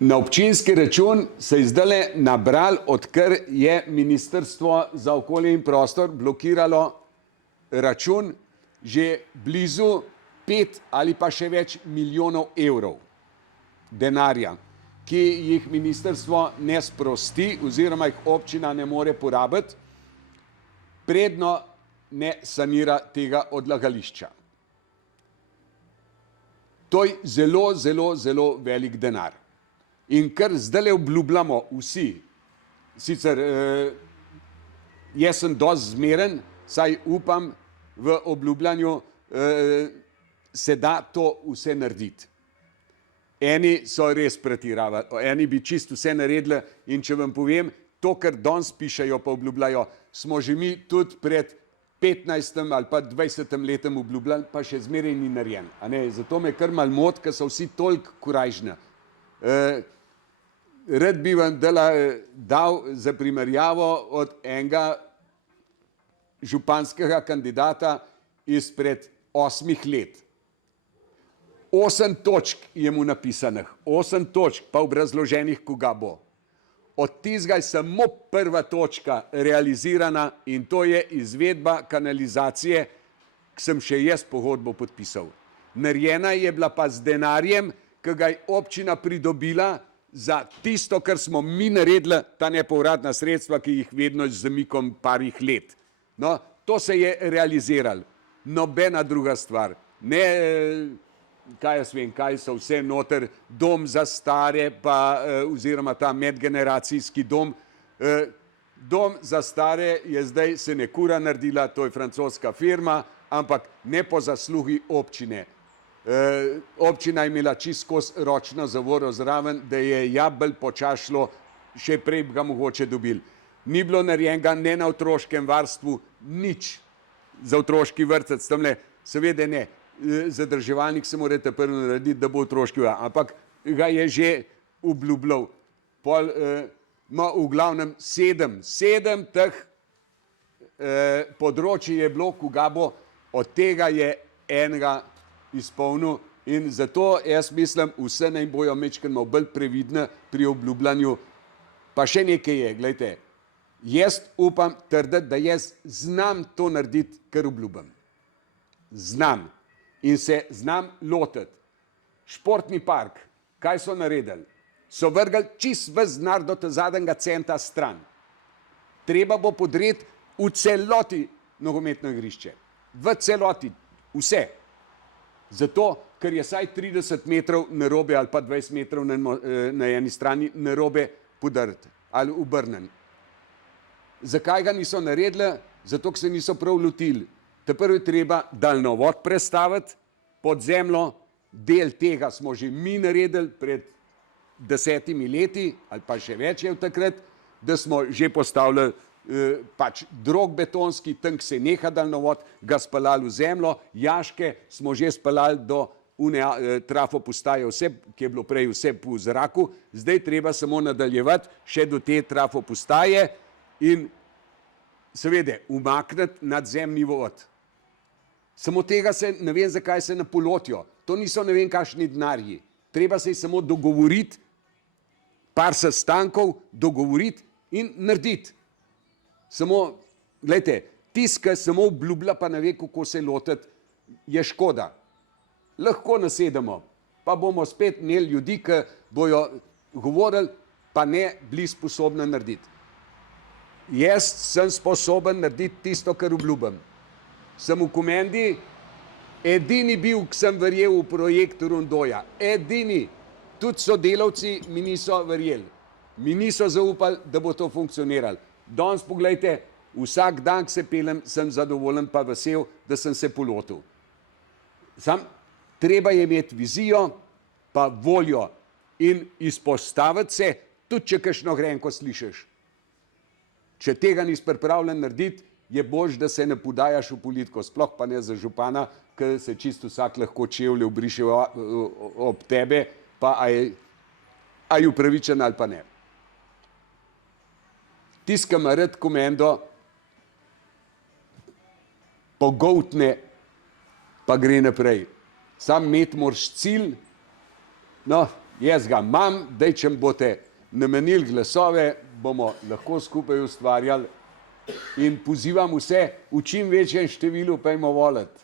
Na občinski račun se je zdajle nabral, odkar je Ministrstvo za okolje in prostor blokiralo račun že blizu 5 ali pa še več milijonov evrov denarja, ki jih ministrstvo ne sprosti oziroma jih občina ne more porabiti, predno ne sanira tega odlagališča. To je zelo, zelo, zelo velik denar. In kar zdajle obljubljamo vsi, sicer jaz sem dosti zmeren, saj upam v obljubljanju se da to vse narediti. Eni so res pretiravali, eni bi čisto vse naredili in če vam povem, to, kar danes pišejo pa obljubljajo, smo že mi tudi pred 15 ali pa 20 letem obljubljali, pa še zmeraj ni narejen. Zato me kar malo moti, ker so vsi toliko korajžni. Rad bi vam dal za primerjavo od enega županskega kandidata izpred 8 let. 8 točk je mu napisanih, 8 točk pa obrazloženih, koga bo. Od tistega je samo prva točka realizirana in to je izvedba kanalizacije, ki sem še jaz pogodbo podpisal. Narejena je bila pa z denarjem, ki ga je občina pridobila za tisto, kar smo mi naredili, ta nepovratna sredstva, ki jih vedno z zamikom parih let. No, to se je realiziralo. Nobena druga stvar. Ne, kaj jaz vem, kaj so vse noter, dom za stare, pa oziroma ta medgeneracijski dom. Dom za stare je zdaj Senekura naredila, to je francoska firma, ampak ne po zaslugi občine. Občina je imela čisto skozi ročno zavoro zraven, da je bolj počasi šlo, še prej bi ga mogoče dobili. Ni bilo narejenega ne na otroškem varstvu, nič za otroški vrtec, tamle seveda ne, zadrževalnik se morate prvo narediti, da bo otroški vrtec, ampak ga je že obljubljal. V glavnem 7 teh področij je bilo, koga bo, od tega je enega izpolnil in zato jaz mislim, vse naj bojo malo bolj previdne pri obljubljanju. Pa še nekaj je, gledajte, jaz upam trditi, da jaz znam to narediti, kar obljubim. Znam. In se znam lotiti. Športni park, kaj so naredili? So vrgli čist ves denar do zadnjega centa stran. Treba bo podreti v celoti nogometno igrišče. V celoti. Vse. Zato, ker je saj 30 metrov narobe ali pa 20 metrov na eni strani narobe podrti ali obrnen. Zakaj ga niso naredili? Zato, ker se niso prav lotili. Prvo je treba daljnovod prestaviti pod zemljo, del tega smo že mi naredili pred 10 leti, ali pa še več je v takrat, da smo že postavili pač drog betonski, tam se neha daljnovod, ga speljali v zemljo, jaške smo že speljali do trafo postaje, vse, ki je bilo prej vse po zraku, zdaj treba samo nadaljevati še do te trafo postaje in seveda umakniti nadzemni vod. Samo tega se, ne vem, zakaj se ne polotijo. To niso ne vem kakšni denarji. Treba se samo dogovoriti, par sestankov dogovoriti in narediti. Samo, gledajte, tisti, ki samo obljublja, pa ne ve, kako se lotiti, je škoda. Lahko nasedemo, pa bomo spet imeli ljudi, ki bojo govorili, pa ne bili sposobni narediti. Jaz sem sposoben narediti tisto, kar obljubim. Sem v komendi, edini bil, ki sem verjel v projekt Rondoja. Edini. Tudi sodelavci mi niso verjeli. Mi niso zaupali, da bo to funkcioniralo. Danes pogledajte, vsak dan, ki se pelem, sem zadovoljen pa vesel, da sem se polotil. Sam treba je imeti vizijo, pa voljo in izpostaviti se, tudi če kakšno grenko slišiš. Če tega nisi pripravljen narediti, je boljše, da se ne podajaš v politiko, sploh pa ne za župana, ker se čisto vsak lahko čevlje obriše ob tebe, pa a je upravičen ali pa ne. Tisti, ki ima rad komendo, pogoltne, pa gre naprej. Sam imeti moraš cilj, no, Jaz ga imam, daj, če boste namenili glasove, bomo lahko skupaj ustvarjali in pozivam vse v čim večjem številu, pejmo voliti.